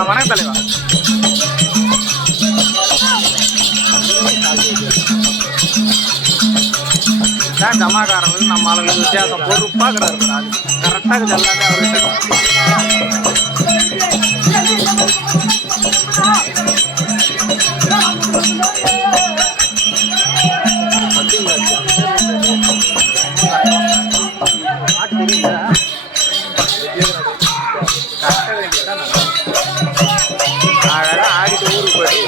வணக்கம் தலைவா. ஜமாக்காரங்களுக்கு நம்ம ஆளுங்களுக்கு வித்தியாசம் பொறுப்பாக இருக்கிறாரு. கரெக்டாக இது எல்லாமே அவர்கிட்ட அழகாக ஆடிட்டு ஊருக்கு போயிட்டு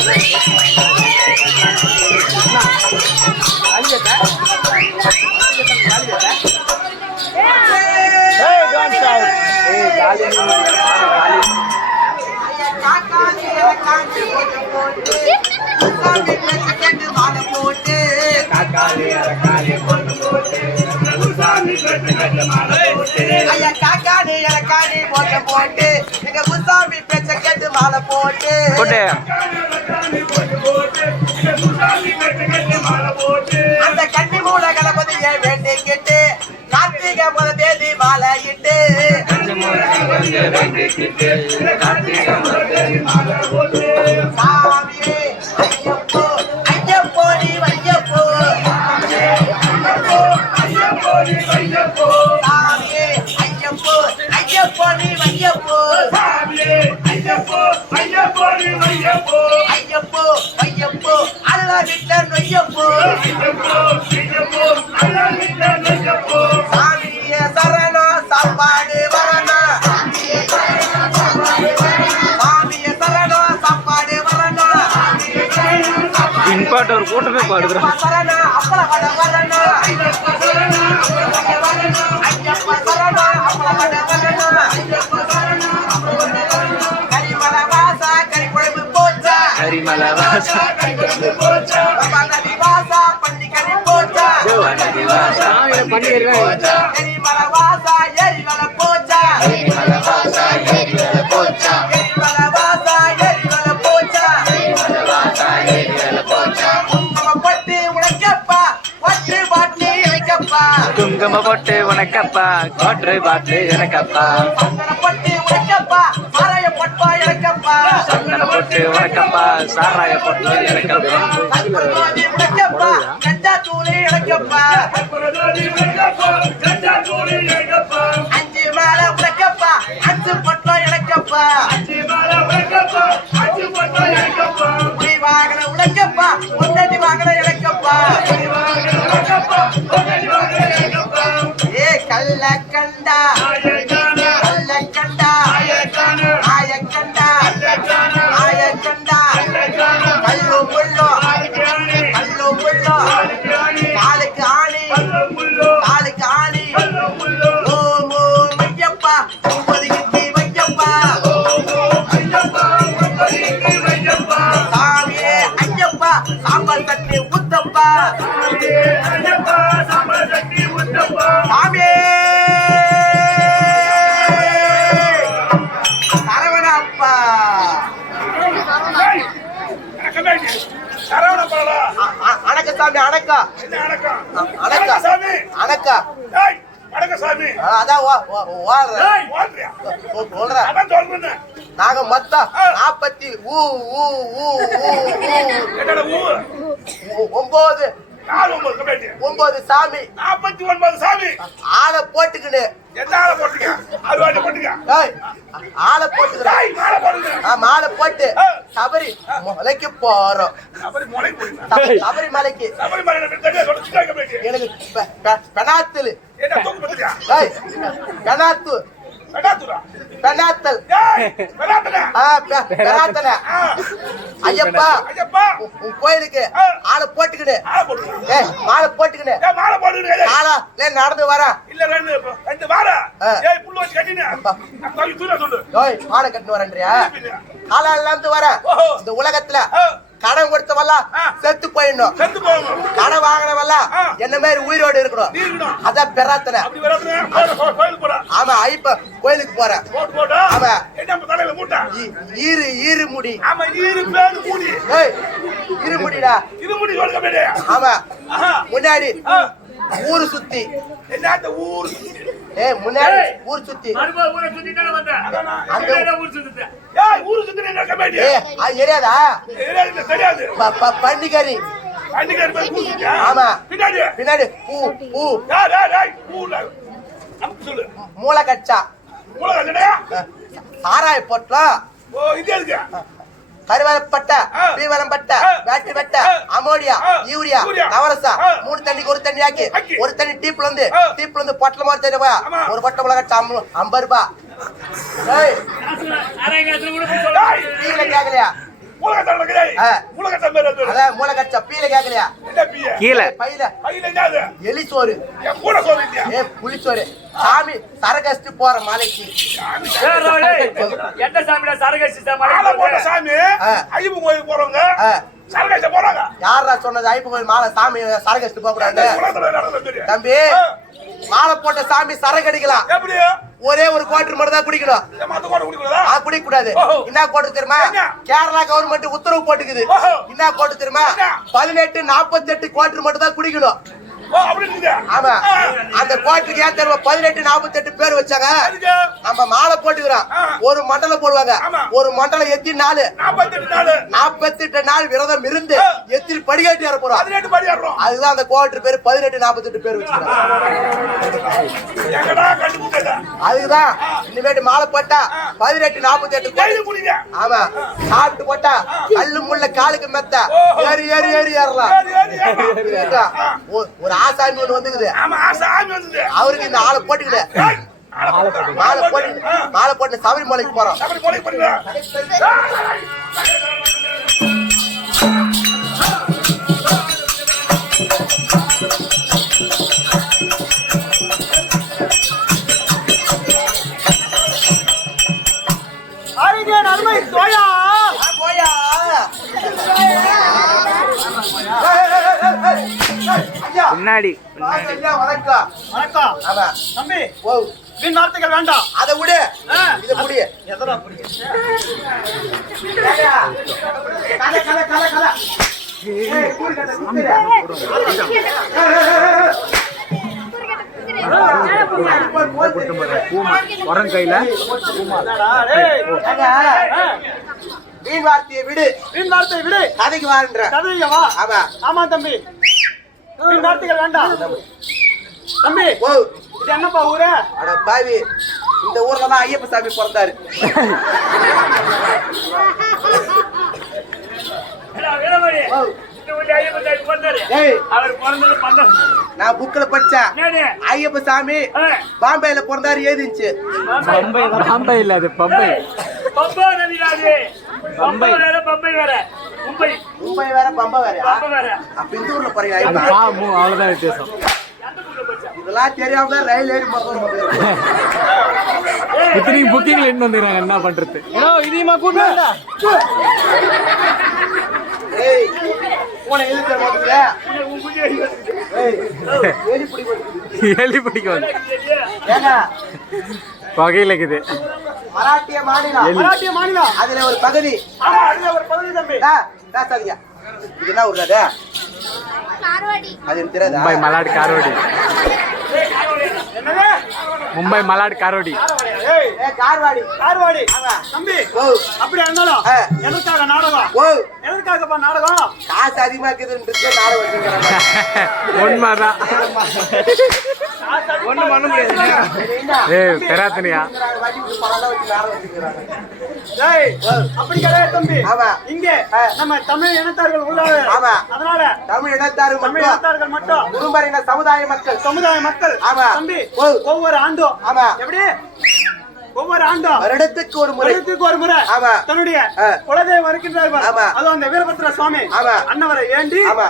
அந்த கன்னி மூல கணபதியை வேண்டிக்கிட்டு கார்த்திகை முதல் தேதி மாலை இட்டு சாமியே ஐயப்போ ஐயப்போ நீ வையப்போ சாமியே ஐயப்போ ஐயப்போ நீ வையப்போ ஐயப்போ ஐயப்போ அல்ல விட்ட நொய்யப்போ சாமியே சரணா சாப்பாடு வரணா சாமியே சரணா சாப்பாடு வரணா இன்பாட்டு ஒரு கூட்டமே பாடுகிறோம். சரணா அப்பள வட வரணா ஐயப்ப சரணா அப்பள வட வரணா கரிமல வாசா கரிக்குழம்பு போச்சா கரிமலை வாசா நதி வாசா பன்னிக்கறி போச்சா கரிமலை வாசா எரிமல போச்சா கரிமலை வாசா எரிமலை போச்சா எரிமல வாசா எரிமல போச்சா குங்குமப்பட்டு உனக்கப்பா ஒற்று பாட்டு இணைக்கப்பா குங்கும போட்டு உனக்கப்பா கோட்டை பாட்டு எனக்கப்பா சந்தனப்பட்டு உனக்கப்பா சாராய பட்பா இணைக்கப்பா சந்தன போட்டு உனக்கப்பா சாராய போட்டு எனக்கப்பா கற்பூரஜோதி உனக்கப்பா கஞ்சா தூளி இணைக்கப்பா அஞ்சு மேல உனக்கப்பா அஞ்சு பட்டம் இணைக்கப்பா புலி வாகன உனக்கப்பா ஒன்னடி வாகன இணைக்கப்பா ஏ கல்ல கண்டா கல்ல கண்டா ஆயக்கண்டா ஆயக்கண்டா கல்லு முள்ளோ காலுக்கு ஆணி ஓம் ஓம் ஐயப்பா ஒன்பதுக்கு வையப்பா சாமியே ஐயப்பா சாம்பல் தட்டி ஊத்தப்பா சாமியே சரவணப்பா அணக்க சாமி அணக்கா அணக்கா அதான் நாங்க மொத்தம் 40 9 யார் 9 கமிட்டி 9 சாமி 49 சாமி ஆளை போட்டுக்கிடு என்ன ஆளை போட்டுங்க அறுவாடி போட்டுங்க ஏய் ஆளை போட்டுக்கிறேன் டேய் மாலை போடுங்க மாலை போட்டு சபரி மலைக்கு போறோம் சபரி மலை போடுங்க சபரி மலைக்கு சபரி மலை தெரிய சொல்லுங்க கமிட்டி எனக்கு பெனாத்தல் என்ன தூக்கு பத்தியா ஏய் பெனாத்து பெடாதுரா பெனாத்தல் ஏய் பெடாதல பெனாத்தல ஐயப்பா ஐயப்பா உன் கோயிலுக்கு ஆளை போட்டுக்கிடு ஆளை போடுங்க ஏய் மாலை போட்டுக்கிடு ஏய் மாலை போடுங்க ஆளா நடந்து வரேன் இல்ல ரெண்டு வார ஏய் புள்ள வச்சு கட்டினா நான் தூக்கி தூர சொல்லு ஏய் மாலை கட்டின்னு வரேன்றியா ஆளா இல்லாம வரேன் இந்த உலகத்துல கடன் கொடுத்தவெல்லாம் செத்து போயிடணும் செத்து போகணும் கடன் வாங்கினவெல்லாம் என்ன மாதிரி உயிரோடு இருக்கணும் அதான் பெறாத்தன அப்படி வரதுங்க கோயிலுக்கு போறா ஆமா ஐப்ப கோயிலுக்கு போறேன் போடா ஆமா என்ன தலையில மூட்டை ஈரு முடி ஆமா ஈரு பேரு மூடி ஏய் இரு முடிடா இது மூடி சொல்லுங்க பேரு ஆமா முன்னாடி ஊரு சுத்தி என்னத்த ஊர் ஏய் முன்னாடி ஊர் சுத்தி மறுபா ஊரை சுத்திட்டானே வந்தேன் அந்த ஊர் சுத்திட்டேன் ஏய் ஊர் சுத்தி என்ன கமெடி ஏய் அது தெரியாதா தெரியாது தெரியாது பன்னிக்கறி அன்னைக்கு பேர் கூட்டியா ஆமா பின்னாடி பின்னாடி பூ டேய் ஊர்ல அப்படி சொல்லு மூளை கச்சா மூளை கட்டடா சாராய பொட்டலம் ஓ இது எதுக்கு கருவேலப்பட்ட பீவலம்பட்ட பேட்டரி பட்ட அமோனியா யூரியா நவரசா 3 தண்ணிக்கு ஒரு தண்ணி ஆக்கி ஒரு தண்ணி டீப்ல இருந்து பொட்டல மாதிரி தெரியுமா ஒரு பொட்டை மிளகா 50 ரூபாய் ஏய் அரங்கத்துல கூட போய் சொல்ல பீல கேக்கலையா மூலகட்ட நடக்குதே மூலகட்ட பேர் அது அத மூலகட்ட பீல கேக்கலையா என்ன பீய கீழ பையில என்னது எலி சோறு என் கூட சொல்றீங்க ஏய் புளி சோறு சாமி சரகஸ்ட் போற மாலைக்கு எந்த சாமிடா சரகசி மாலை போட்ட சாமி சாமி ஐயப்பன் கோயிலுக்கு போறவங்க சரகஸ்ட் போறாங்க யாரா சொன்னது ஐப்பு கோயில் மாலை சாமி சரகஸ்ட் போக கூடாது உலகத்துல நடக்குது தெரியும் தம்பி மாலை போட்ட சாமி சரக்கு அடிக்கலாம் எப்படி ஒரே ஒரு குவார்டர் மட்டும் தான் குடிக்கணும் மத்த கூட குடிக்கிறதா குடிக்க கூடாது என்ன கோட்டு தெரியுமா கேரளா கவர்மெண்ட் உத்தரவு போட்டுக்குது என்ன கோட்டு தெரியுமா 1848 குவார்டர் மட்டும் தான் குடிக்கணும் ஓ அப்படி இருக்குது ஆமா அந்த குவார்டருக்கு ஏன் தெரியுமா 1848 பேர் வச்சாங்க நம்ம மாலை போட்டுக்கிறோம் ஒரு மண்டலம் போடுவாங்க ஒரு மண்டலம் எத்தி 4 48 நாள் விரதம் இருந்து எத்தி படிக்கட்டி ஏற போறோம் 18 படி ஏறோம் அதுதான் அந்த குவார்டர் பேர் 1848 பேர் வச்சுக்கிறாங்க எங்கடா கண்டுபிடிச்சத அதுதான் இனிமேட்டு மாலை போட்டா 1848 கையில குடிங்க ஆமா சாப்பிட்டு போட்டா கல்லு முள்ள காலுக்கு மெத்த ஏறி ஏறலாம் ஒரு ஆசாமி ஒண்ணு வந்துக்குது ஆமா சாமி வந்தது அவருக்கு இந்த ஆளை போட்டுக்குது மாலை போட்டு சபரிமலைக்கு போறோம் அப்படி போய் பண்ணுங்க அருமை தோயா போயா முன்னாடி வணக்கம் வணக்கம் ஆமா தம்பி ஓ வீண் வார்த்தைகள் வேண்டாம் அதை விடு இதை முடிய எதனா புரிய உரம் கையில வீண் வார்த்தையை விடு வீண் வார்த்தை விடு கதைக்கு வாருன்ற கதையா வா ஆமா ஆமா தம்பி வீண் வார்த்தைகள் வேண்டாம் தம்பி ஓ இது என்னப்பா ஊரு அட பாவி இந்த ஊர்ல தான் ஐயப்ப சாமி பிறந்தாரு ஓ ஏய் அவர் பிறந்தது பந்தம் நான் புக்ல படிச்சேன் ஐயப்ப சாமி பாம்பேல பிறந்தாரு எழுதிச்சு பம்பை இல்ல அது பம்பை பம்பா நதிராஜே பம்பை வேற பம்பை வேற மும்பை மும்பை வேற பம்பை வேற பம்பை வேற அப்ப இந்த ஊர்ல போறீங்க அந்த ஐயப்பா பாம்பு அவ்வளவுதான் வித்தியாசம் இதெல்லாம் தெரியாம தான் ரயில் ஏறி போகிறோம் இத்தனைக்கு புக்கிங்ல என்ன வந்துக்கிறாங்க என்ன பண்றது இதையுமா கூட்டா ஏய் போன எழுதி போடுங்க ஏய் ஏறி புடி போடுங்க எலி பிடிக்கும் ஏங்க வகையில இருக்குது மராட்டிய மாநிலம் அதுல ஒரு பகுதி ஆமா அதுல ஒரு பகுதி தம்பி பேசாதீங்க இது என்ன ஊர் அது கார்வாடி அது எனக்கு தெரியாதா மும்பை மலாடி காரோடி என்னது மும்பை மலாட் காரோடி. ஏய் கார்வாடி கார்வாடி ஆமா. தம்பி ஓ அப்படியே இருந்தாலும் ஆ. எதற்காக நாடகம் ஓ எதற்காகப்பா நாடகம் காசு அதிகமா இருக்குதுன்னு நாடகம் வச்சுக்கிறாங்க. உண்மைதான். ஒண்ணும் பண்ண முடியாது. ஏய் பெராத்தனியா ஏய் அப்படி கிடையாது தம்பி. ஆமா. இங்கே நம்ம தமிழ் இனத்தார்கள் உள்ளார்கள். ஆமா. அதனால தமிழ் இனத்தாரு தமிழ் இனத்தார்கள் மட்டும் குடும்பரின சமுதாய மக்கள் சமுதாய மக்கள் ஆமா. தம்பி ஓ. ஒவ்வொரு ஆண்டும் ஆமா. எப்படி ஒவ்வொரு ஆண்டும் வருடத்துக்கு ஒரு முறை வருடத்துக்கு ஒரு முறை ஆமா. தன்னுடைய ஆ. குலதெய்வம் இருக்கின்றார்கள். ஆமா. அதுவும் அந்த வீரபத்ர சுவாமி ஆமா. அன்னவரை ஏண்டி ஆமா.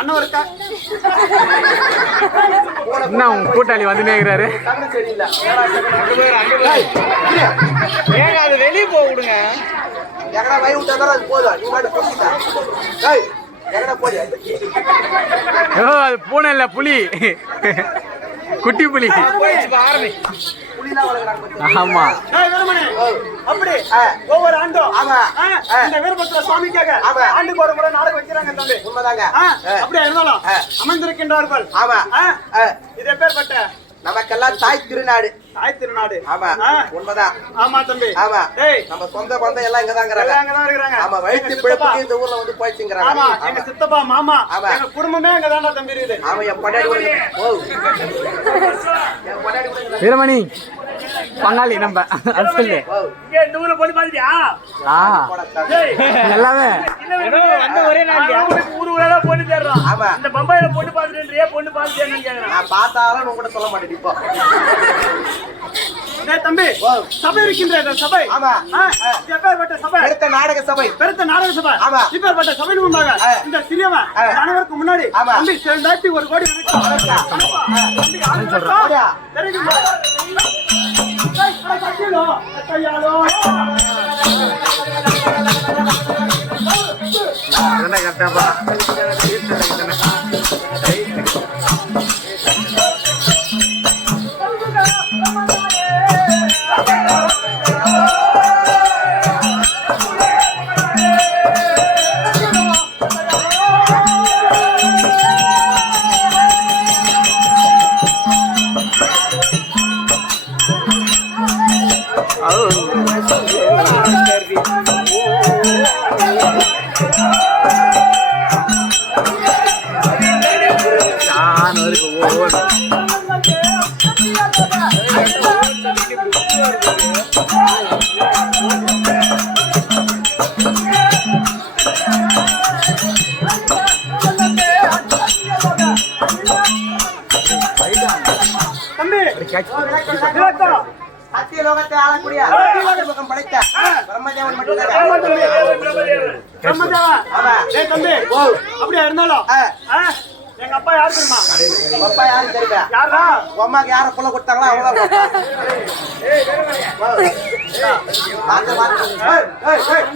அன்னவருக்கா என்ன உங்க கூட்டாளி வந்துனே இருக்கிறாரு. கண்ணு சரியில்லை. ஏங்க அது வெளியே போக விடுங்க. எங்கடா வயிறு விட்டா அது போதும். நீ மட்டும் குடிச்சிட்டா. ஏய் எங்கடா போது? ஓ அது பூனை இல்ல புலி. குட்டி புலி. புலிலாம் வளர்க்குறாங்க பாத்தியா? ஆமா. ஏய் வீரமணி ஓ. அப்படி ஆ. ஒவ்வொரு ஆண்டும் ஆமா. இந்த வீரபத்ர சுவாமிக்காக ஆமா. ஆண்டுக்கு ஒரு முறை நாடகம் வைக்கிறாங்க தம்பி. உண்மைதாங்க. அப்படியே இருந்தாலும் ஆ. அமர்ந்திருக்கின்றார்கள். ஆமா. இது எப்பேற்பட்ட நமக்கெல்லாம் தாய் திருநாடு. தாய் திருநாடு. ஆமா. உண்மைதான். ஆமா தம்பி. ஆமா. ஏய் நம்ம சொந்த பந்தம் எல்லாம் இங்கதாங்கிறாங்க. எல்லாம் அங்கதான் இருக்கிறாங்க. ஆமா. வயிற்று எங்க பிழைப்புக்கு சித்தப்பா. இந்த ஊர்ல வந்து போயிடுச்சுங்கிறாங்க. ஆமா எங்க சித்தப்பா மாமா ஆமா. எங்க குடும்பமே அங்க தாண்டா தம்பி இருக்குது. ஆமா. என் பொண்டாடி கூட ஓ என் பொண்டாடி கூட வீரமணி பங்காளி நம்ம அது சொல்லு. ஓ இங்க இந்த ஊர்ல பொண்ணு பாத்துட்டியா? ஆ போடா சார். ஏய், எல்லாமே வந்த ஒரே நாள் ஊரு ஊரா பொண்ணு தேடுறோம். ஆமா. இந்த பம்பாயில பொண்ணு பாத்துட்டு பொண்ணு பாத்துட்டேன்னு கேக்குறேன். நான் பார்த்தாலும் உங்ககிட்ட சொல்ல மாட்டேன் இப்போ. டேய் தம்பி ஓ. சபை இருக்கின்ற சபை. ஆமா. இது எப்பேற்பட்ட சபை? அடுத்த நாடக சபை. பெருத்த நாடக சபை. ஆமா. இப்பேற்பட்ட சபையின் முன்பாக இந்த சிறியவன் அனைவருக்கு முன்னாடி ஆமா. தம்பி 2,1 கோடி வணக்கம். தம்பி ஆள் சொல்றா. அப்படியா? தெரியுமா? ஏய், அட கட்டிலோ, கையாலோ. கரெக்டாப்பா. தம்பி விளக்கம். சத்தியலோகத்தை ஆளக்கூடிய சத்தியலோகம் படைத்த பிரம்மதேவன் மட்டும்தான். ஆமா தம்பி. பிரம்மதேவா. ஆமா. டேய் தம்பி ஓ அப்படியே இருந்தாலும் எங்க அப்பா யாரு தெரியுமா? உங்க அப்பா யாரும் தெரியல. யாரா? உங்க அம்மாக்கு யார புள்ள கொடுத்தாங்களோ அவங்கதான் உங்க அப்பா. வாங்க, வாங்க. ஏய், ஏய், ஏய்.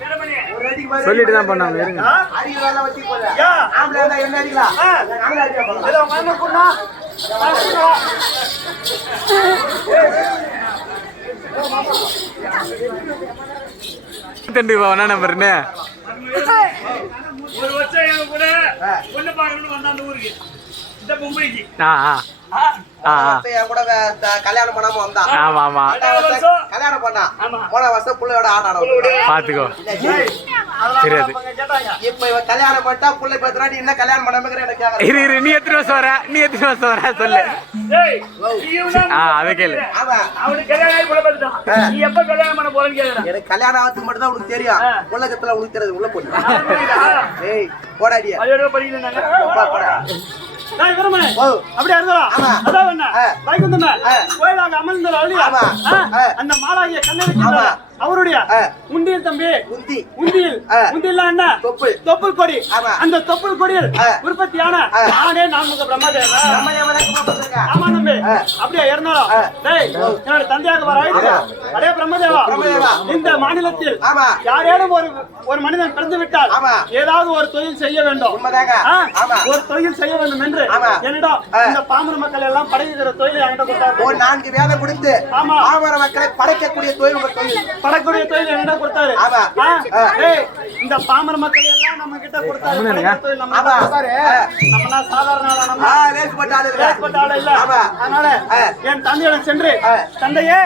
வீரமணி, ஒரு அடிக்கு மாதிரி சொல்லிட்டு தான் பண்ணாங்க இருங்க. அடிக்கிற வேலை வச்சு போல. யா. ஆம்பளை இருந்தா என்ன அடிக்கலாம்? ஆம்பளை அடிக்க போலாம். ஏதோ மண்ணு புண்ணா. தண்டு வேணா நம்பர்னு. ஒரு வருஷம் எங்க கூட பொண்ணு பாக்கணும்னு வந்தா அந்த ஊருக்கு இந்த மும்பைக்கு. ஆ ஆ ஆ ஆ என் கூட கல்யாணம் பண்ணாம வந்தான். ஆமா ஆமா கல்யாணம் பண்ணான். ஆமா. போன வருஷம் புள்ளையோட ஆடான. பாத்துக்கோ. அதெல்லாம் தெரியாது. அவங்க கேட்டாங்க. இப்ப இவன் கல்யாணம் பண்ணிட்டா புள்ளை பேசுறா, நீ என்ன கல்யாணம் பண்ணாம எனக்கு கேக்குறேன். இரு இரு நீ எத்தனை வருஷம் வர நீ எத்தனை வருஷம் வர சொல்லு. ஏய், நீயும் தான் அதை கேளு. ஆமா. அவனுக்கு கல்யாணம் ஆகி கூட பார்த்துட்டான். நீ எப்ப கல்யாணம் பண்ண போறேன்னு கேக்குறான். எனக்கு கல்யாணம் ஆகிறதுக்கு மட்டும் தான் உனக்கு தெரியும். உலகத்துல உனக்கு தெரியாது. உள்ள போடு. ஏய் போடாடியா. அதோட படிக்கிறாங்க. டேய் வீரமணி ஓ அப்படியே இருந்தாலும் ஆமா. அதான் என்ன வைகுந்தமே ஆ. கோயிலாக அமர்ந்த அழியா ஆமா. அந்த மாலாகிய கண்ணனுக்கு ஆமா. அவருடைய ஆ. உண்டியல் தம்பி உந்தி. உண்டியல் ஆ. உண்டியல் என்ன தொப்புள். தொப்புள் கொடி. ஆமா. அந்த தொப்புள் கொடியில் ஆ. உற்பத்தியான ஆ. நானே நான்முக பிரம்மதேவன். நம்ம எவனுக்கு போட்டுருக்க? ஆமா தம்பி அப்படியே இருந்தாலும் ஆ. டேய் என்னோட தந்தையாக வர ஆமா. அடே பிரம்மதேவா பிரம்மதேவா. இந்த மாநிலத்தில் ஆமா. யாரேனும் ஒரு மனிதன் பிறந்து விட்டால் ஆமா. ஏதாவது ஒரு தொழில் செய்ய வேண்டும். உண்மைதாங்க. ஆ? ஆமா. ஒரு தொழில் செய்ய வேண்டும் என்று ஆமா. என்னிடம் இந்த பாமர மக்கள் எல்லாம் படைக்கிற தொழிலை என்கிட்ட கொடுத்தாங்க. ஒரு 4 வேதம் கொடுத்து ஆமா. பாமர மக்களை படைக்கக்கூடிய தொழில் உங்க தொழில். படக்கூடிய தொழில் என்ன கொடுத்தாரு? ஆமா. ஏய், இந்த பாமர மக்கள் எல்லாம் நம்ம கிட்ட கொடுத்தாரு. படக்கூடிய தொழில் நம்ம ஆமா. கொடுத்தாரு. நம்மனா சாதாரண ஆளா? நம்ம லேசுப்பட்ட ஆளு இல்ல. லேசுப்பட்ட ஆளு இல்ல. ஆமா. அதனால என் தந்தையிடம் சென்று, தந்தையே,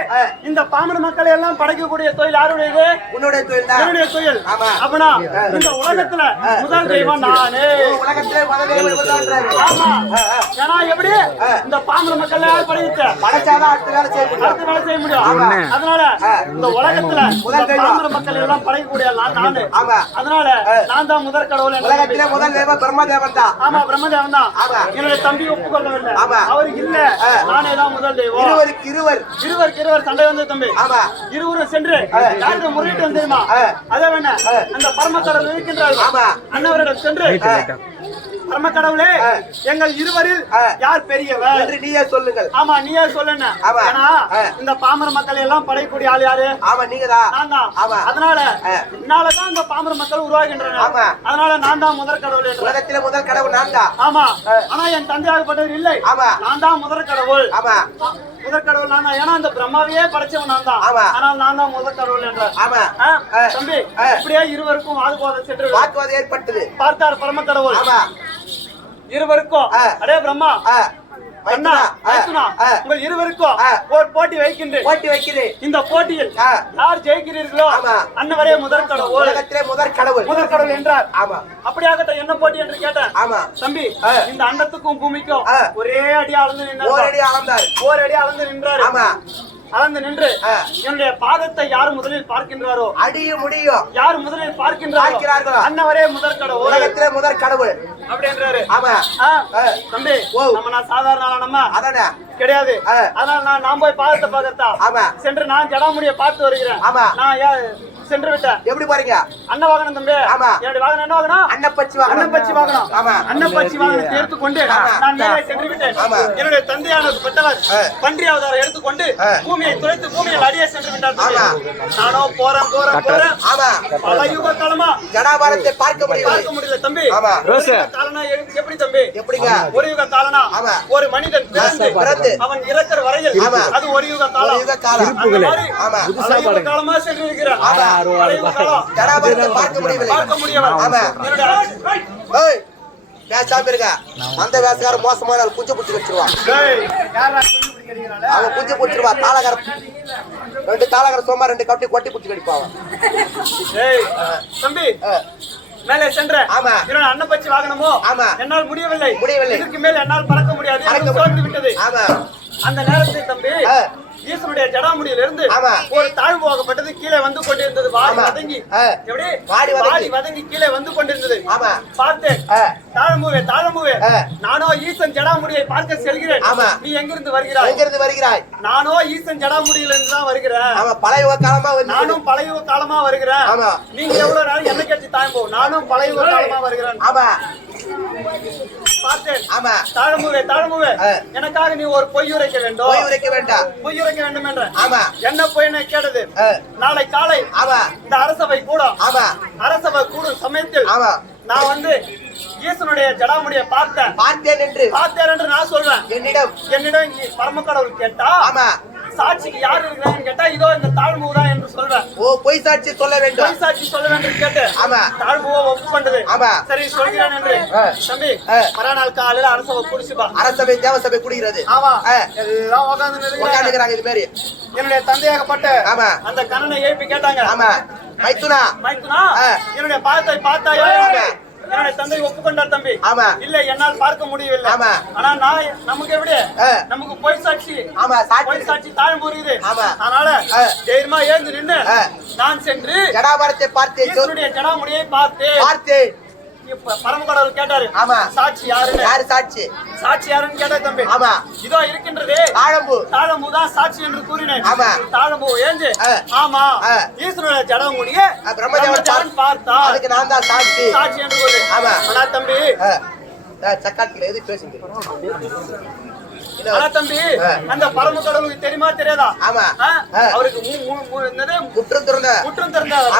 இந்த பாமர மக்கள் எல்லாம் படைக்கக்கூடிய தொழில் யாருடையது? உன்னுடைய தொழில் தான். என்னுடைய தொழில். ஆமா. அப்படின்னா இந்த உலகத்துல முதல் தெய்வம் நானே. உலகத்திலே முதல்ல இவர்தான்றாரு. ஆமா. ஏன்னா எப்படி இந்த பாமர மக்கள் யார் படைக்க படைச்சாதான் அடுத்த வேலை செய்ய முடியும். அடுத்த வேலை செய்ய முடியும். அதனால இந்த உலகத்துல முதல் தெய்வம். பாமர மக்கள் எல்லாம் படைக்கக்கூடிய நானு. ஆமா. அதனால நான் தான் முதற் கடவுள் என்று உலகத்திலே முதல் தேவன் பிரம்மதேவன் தான். ஆமா, பிரம்மதேவன் தான். ஆமா. என்னுடைய தம்பி ஒப்புக்கொள்ளவில்லை. ஆமா. அவருக்கு இல்ல, நானே தான் முதல் தெய்வம். இருவருக்கு இருவர். இருவர் சண்டை வந்து தம்பி. ஆமா. இருவரும் சென்று யாருக்கு முறையிட்டு வந்தேமா? அதை வேணா அந்த பரமக்கடவுள் இருக்கின்றார். ஆமா. அண்ணவரிடம் சென்று, பரமக்கடவுளே, எங்கள் இருவரில் யார் பெரியவர் என்று நீயே சொல்லுங்கள். ஆமா, நீயே சொல்லுங்க. ஆமா. ஏன்னா இந்த பாமர மக்கள் எல்லாம் படைக்கூடிய ஆள் யாரு? ஆமா, நீங்கதான். நான் தான். ஆமா. அதனால என்னாலதான் இந்த பாமர மக்கள் உருவாகின்றனர். ஆமா. அதனால நான் தான் முதற் கடவுள் என்று. உலகத்திலே முதல் கடவுள் நான் தான். ஆமா. ஆனா என் தந்தையாகப்பட்டவர் இல்லை. ஆமா. நான் தான் முதற் கடவுள். ஆமா. முதற் கடவுள் நான் தான். ஏன்னா அந்த பிரம்மாவையே படைச்சவன் நான் தான். ஆமா. ஆனால் நான் தான் முதற் கடவுள் என்றார். ஆமா. தம்பி, இப்படியே இருவருக்கும் வாக்குவாதம் சென்று வாக்குவாதம் ஏற்பட்டது. பார்த்தார் பரம கடவுள். ஆமா. இருவருக்கும், அடே பிரம்மா, அண்ணா, மைத்துனா, ஆ. உங்கள் இருவருக்கும் ஒரு போட்டி வைக்கின்றேன். போட்டி வைக்கிறேன். இந்த போட்டியில் ஆ. யார் ஜெயிக்கிறீர்களோ ஆமா. அன்னவரே முதற் கடவுள். உலகத்திலே முதல் கடவுள். முதற் கடவுள் என்றார். ஆமா. அப்படியாகட்டும், என்ன போட்டி என்று கேட்டேன். ஆமா. தம்பி, இந்த அண்டத்துக்கும் பூமிக்கும் ஆ. ஒரே அடி அளந்து நின்றார். ஓரடி அளந்தார். ஓரடி அளந்து நின்றார். ஆமா. அளந்து நின்று என்னுடைய பாதத்தை யார் முதலில் பார்க்கின்றாரோ, அடியும் முடியும் யார் முதலில் பார்க்கின்றார்களோ அன்னவரே முதற் கடவுள். உலகத்திலே முதல் கடவுள் அப்படி என்றாரு. ஆமா. தம்பி, நம்ம நான் சாதாரண ஆளா? நம்ம அதானே கிடையாது. அதனால நான் போய் பாதத்தை பார்க்கறதா? ஆமா. சென்று நான் ஜடாமுடியை பார்த்து வருகிறேன். ஆமா. நான் சென்று விட்டேன். எப்படி போறீங்க? அண்ணன் வாகனம் தம்பி. ஆமா. என்னுடைய வாகனம் என்ன வாகனம்? அன்னப்பச்சி வாகனம். அன்னப்பச்சி வாகனம். ஆமா. அன்னப்பச்சி வாகனத்தை எடுத்துக்கொண்டு நான் மேலே சென்று விட்டேன். ஆமா. என்னுடைய தந்தையானது பெற்றவர் பன்றி அவதாரம் எடுத்துக்கொண்டு பூமியை துளைத்து பூமியில் அடியே சென்று விட்டார். ஆமா. நானோ போறேன். ஆமா. பல யுக காலமா ஜடாபாரத்தை பார்க்க முடியல தம்பி. ஆமா. காலனா எப்படி தம்பி? எப்படிங்க? ஒரு யுக காலனா ஆமா. ஒரு மனிதன் பிறந்து அவன் இறக்கிற வரையில் அது ஒரு யுக காலம். ஒரு யுக காலம். ஆமா. பல யுக காலமா சென்று இருக்கிறார். பல யுக காலம் ஜடாபாரத்தை பார்க்க முடியவில்லை. ஆமா. ஏய், பேசாம இருக்க. அந்த வேசக்கார மோசமான ஆள் குஞ்சு புடிச்சு வச்சிருவான். அவன் குஞ்சு புடிச்சிருவா. தாளகர 2 தாளகர சோமா 2 கட்டி கொட்டி புடிச்சு கடிப்பான். தம்பி, மேலே சென்ற ஆமா. என்னோட அன்னப்பச்சி வாகனமோ ஆமா. என்னால் முடியவில்லை. இதுக்கு மேல் என்னால் பறக்க முடியாது. சோர்ந்து விட்டது. ஆமா. அந்த நேரத்தில் தம்பி, ஈசனுடைய ஜடாமுடியிலிருந்து ஒரு தாழ்வு போகப்பட்டது கீழே வந்து கொண்டிருந்தது. வாடி வதங்கி எப்படி வாடி வதங்கி கீழே வந்து கொண்டிருந்தது. பார்த்தேன். தாழம்பூவே, நானோ ஈசன் ஜடாமுடியை பார்க்க செல்கிறேன். நீ எங்கிருந்து வருகிறாய்? நானோ ஈசன் ஜடாமுடியிலிருந்து தான் வருகிறேன். பழைய காலமா நானும் பழைய காலமா வருகிறேன். நீங்க எவ்வளவு நேரம் என்ன கேட்டு தாய்போ? நானும் பழைய காலமா வருகிறேன். பார்த்தேன். தாழம்பூவே, எனக்காக நீ ஒரு பொய் உரைக்க வேண்டும். பொய் உரைக்க வேண்டும் என்ற என்ன பொய்னை கேட்டது? நாளை காலை இந்த அரசவை கூடும் சமயத்தில் நான் வந்து ஈசனுடைய ஜடாமுடியை பார்த்தேன் என்று நான் சொல்றேன். என்னிடம் பரமக்கடவுள் கேட்டா சாட்சிக்கு யார் இருக்கிறான்னு கேட்டா இதோ இந்த தாழ்முதான் என்று சொல்றேன். பொய் சாட்சி சொல்ல வேண்டும் கேட்டு தாழ்முவ ஒப்பு பண்ணது. சரி, சொல்கிறேன் என்று தம்பி மறுநாள் காலையில அரசவை குடிச்சுப்பா. அரசவை தேவசபை குடிக்கிறது. ஆமா. எல்லாம் உட்கார்ந்து இது மாதிரி என்னுடைய தந்தையாகப்பட்ட அந்த கண்ணனை எழுப்பி கேட்டாங்க. மைத்துனா, என்னுடைய பாதத்தை பார்த்தாயோ? என்னுடைய தந்தை ஒப்புக்கொண்டார் தம்பி. இல்ல, என்னால் பார்க்க முடியவில்லை. ஆனா நமக்கு எப்படி நமக்கு பொய் சாட்சி தாழ்வு இருக்குது. அதனால தைரியமா ஏந்து நின்று நான் சென்று ஜடாபாரத்தை பார்த்தேன். ஜடாமுடியை பார்த்தேன். பரமக்கடவுள் கேட்டாரு, சாட்சி யாரு? சாட்சி யாருன்னு கேட்டா தம்பி, இதோ இருக்கின்றது தாழம்பூ தான் சாட்சி என்று கூறினேன். தாழம்பூ ஏஞ்சு ஆமா ஈஸ்வரனுடைய ஜடாமுடியை பிரம்மதேவன் பார்த்தா அதுக்கு நான் தான் சாட்சி என்று கூறு. ஆனா தம்பி சக்காத்துல எது பேசுங்க. ஆனா தம்பி, அந்த பரமக்கடவுளுக்கு தெரியுமா தெரியாதா? அவருக்கு முற்றும் திறந்தவர்.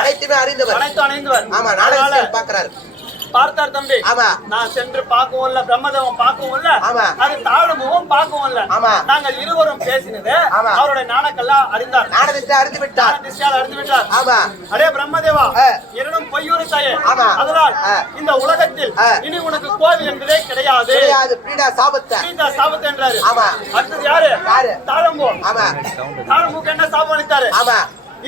அனைத்துமே அறிந்தவர். அனைத்தும் அணைந்தவர். நாளை பார்க்கிறார். பார்த்தார் தம்பி. ஆமா. நான் சென்று பார்க்கவும் இல்ல, பிரம்மதேவம் பார்க்கவும் இல்ல, ஆமா. அது தாழமுகம் பார்க்கவும் இல்ல. ஆமா. நாங்கள் இருவரும் பேசினது ஆமா. அவருடைய நாணக்கெல்லாம் அறிந்தார். நாடகத்தை அறிந்து விட்டார். திசையால் அறிந்து விட்டார். ஆமா. அடே பிரம்மதேவா, ஆ. என்னும் பொய்யுரைத்தாயே. ஆமா. அதனால் ஆ. இந்த உலகத்தில் ஆ. இனி உனக்கு கோவில் என்பதே கிடையாது. கிடையாது. பீடா சாபத்தை. சீதா சாபத்தை என்றாரு. ஆமா. அடுத்தது யாரு? யாரு? தாழம்பு. ஆமா. தாழம்புக்கு என்ன சாபம் அளித்தாரு? ஆமா.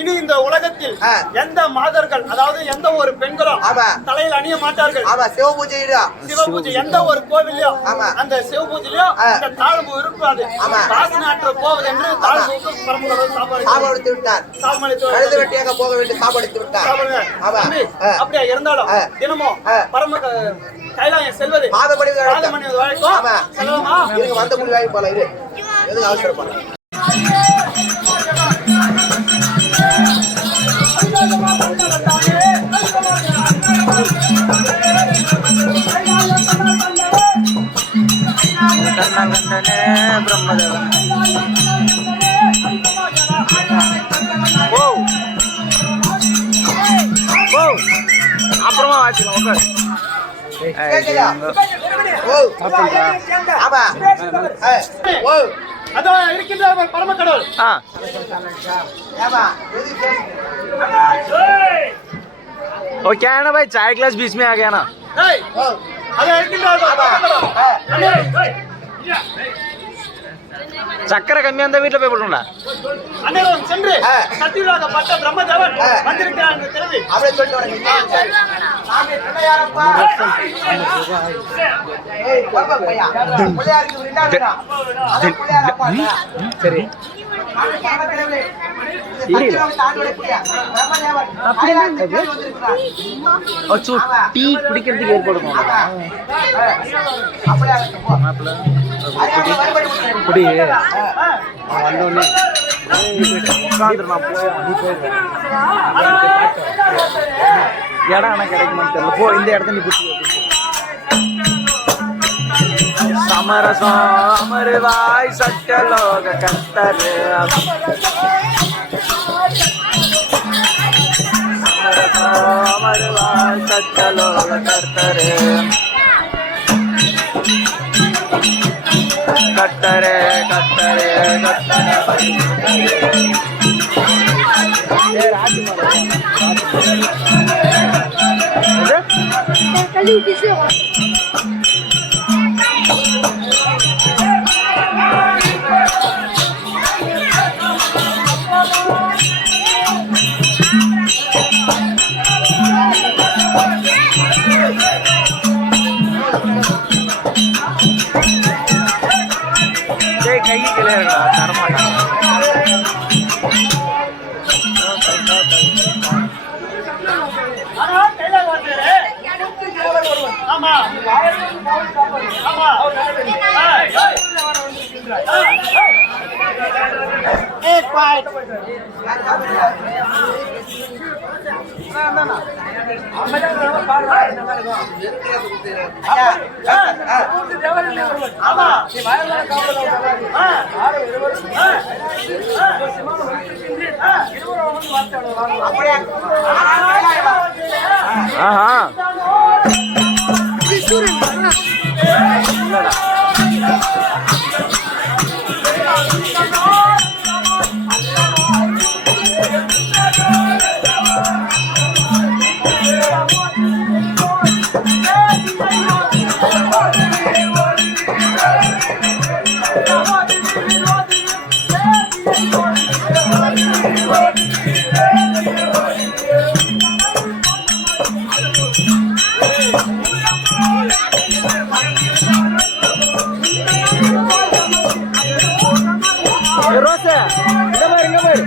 இனி இந்த உலகத்தில் ஆ. எந்த மாதர்கள், அதாவது எந்த ஒரு பெண்களும் ஆமா. தலையில் அணிய மாட்டார்கள். ஆமா. சிவபூஜையிடா. சிவபூஜை எந்த ஒரு கோவிலையும் ஆமா. அந்த சிவபூஜையிலும் ஆ. இந்த தாழ்வு இருக்காது. ஆமா. வாசனாற்ற போவது என்று தாழ்வுக்கு பரம்பொருள் சாபடித்து விட்டார். கழுத வெட்டியாக போக வேண்டும் சாபடித்து விட்டார். ஆமா. அப்படியா இருந்தாலும் ஆ. தினமும் ஆ. பரம கைலாயம் செல்வது பாதபடி வழக்கம். ஆமா. செல்லலாமா? இருங்க, வந்த புள்ளி வாங்கி போலாம். இரு, எதுக்கு அவசரப்படலாம்? கண்ணகண்டனே பிரம்மதேவன். ஓ ஓ அப்புறமா வாசிக்கலாம். உட்கார். கேக்குதா? ஓ. ஆமா. ஓ. அதோ இருக்கின்ற பரம கடவுள். ஆ ஆமா. எதுக்கு கேக்குது? वो क्या है ना भाई, चाय ग्लास बीच में आ गया ना. ஏய், ஓ. அதோ இருக்கின்ற பரம கடவுள். சக்கரை கம்மியா இருந்தா வீட்டுல போய் போட்டுங்களா? அனைவரும் சென்று ஆ. சத்தியராகப்பட்ட பிரம்மதேவன் ஆ. வந்திருக்கிறார் என்று தெரிவி. அப்படியே சொல்லிட்டு வரேன். சாமி பிள்ளையாரப்பா. ஏய், பாப்பா பையா. பிள்ளையாருக்கு ஒரு ரெண்டாவது இடம். அதான் பிள்ளையாரப்பா. சரி. சாமி பாப்பா கடவுளே. இது சத்தியராகப்பட்ட ஆண்டோட பிள்ளையா. பிரம்மதேவன். கைலாயத்துக்கு தேடி வந்திருக்கிறார். டீ குடிக்கிறதுக்கு ஏற்பாடு ஆமா. அப்படியே ஆகட்டும், போ. அறியாம வழிபட்டு விட்டுறேன். குடி ஆ. வந்தோடனே உட்காந்துரு. நான் போயிடுவேன். இடம் எனக்கு கிடைக்குமான்னு தெரியல. போ, இந்த இடத்த நீ குடி. சமரசம் அமருவாய் சட்டலோக கர்த்தரு. சமரசம் அமருவாய் சட்டலோக கர்த்தரு. கட்டரே கட்டரே கட்டரே. கை கீழே தரமாட்டாங்க. ஆனால் கைலாயவாசியரே, ஆமா ஆமா. ஆஹா ரோசா இங்க பாரு.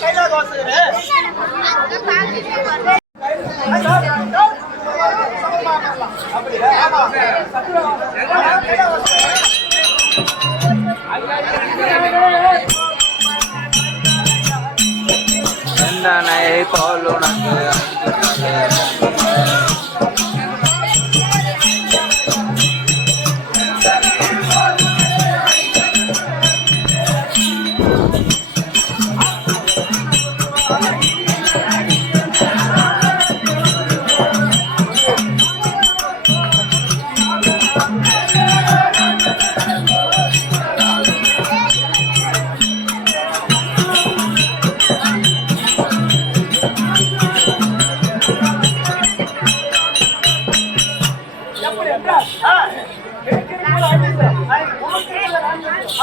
கைலாயவாசியரே, என்னை போல் உனக்கு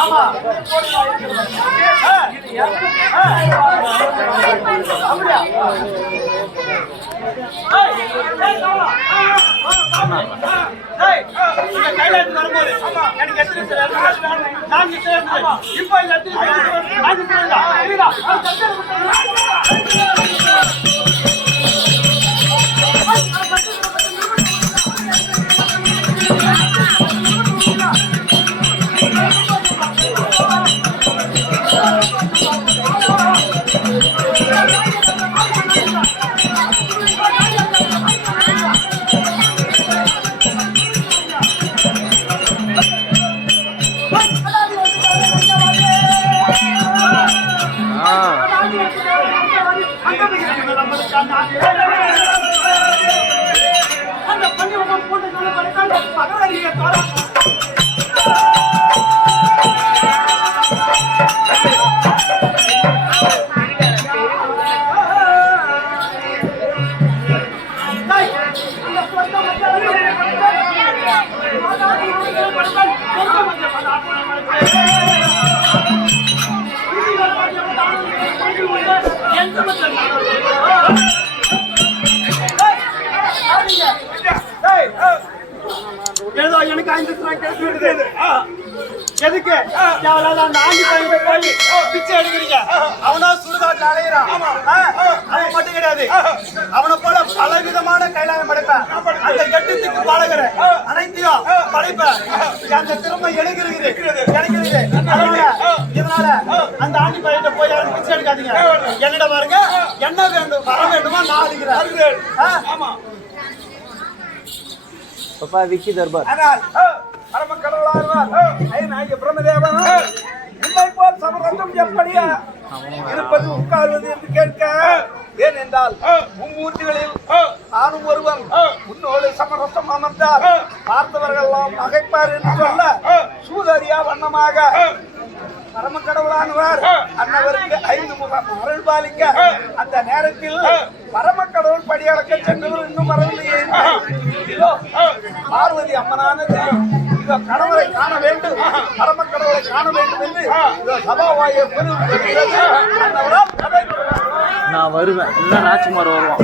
ஆமா. கைலாயத்துக்கு வரும்போது எனக்கு எத்தனை நான் இப்போ இந்த ஏதோ எனக்கு 5 கேட்டு விடுது. எதுக்கு தேவையில்லாத அந்த ஆண்டி பையன் போய் பிச்சை எடுக்கிறீங்க? அவனா சுடுகாட்டு அலையிறான். அவன் மட்டும் கிடையாது, அவனை போல பலவிதமான கைலாயம் படைப்பேன். அந்த கெட்டத்துக்கு பழகிற அனைத்தையும் படைப்பேன். அந்த திறமை எனக்கு இருக்குது. இதனால அந்த ஆண்டி பையன் போய் யாரும் பிச்சை எடுக்காதீங்க. என்னிட பாருங்க, என்ன வேண்டும், வர வேண்டுமா நான் அடிக்கிறேன். பாப்பா விக்கி தர்பார். ஆனால் பரமக்கடவுளார் பிரம்மதேவன் உன்னை போல் சமரசம் எப்படியா இருப்பது உட்கார்வது என்று கேட்க, ஏனென்றால் மும்மூர்த்திகளில் நானும் ஒருவன் உன்னோடு சமரசம் அமர்ந்தால் பார்த்தவர்கள் எல்லாம் நகைப்பார் என்று சொல்ல சூதரியா வண்ணமாக பரமக்கடவுளானவர் அன்னவருக்கு 5 முகம் அருள் பாலிக்க அந்த நேரத்தில் பரமக்கடவுள் படியளக்க சென்றவர் இன்னும் வரவில்லையே. இதோ பார்வதி அம்மனானது இதோ கடவுளை காண வேண்டும், பரமக்கடவுளை காண வேண்டும் என்று இதோ சபாவாயை பெறுகிறது. நான் வருவேன், இல்லை நாச்சிமார் வருவான்.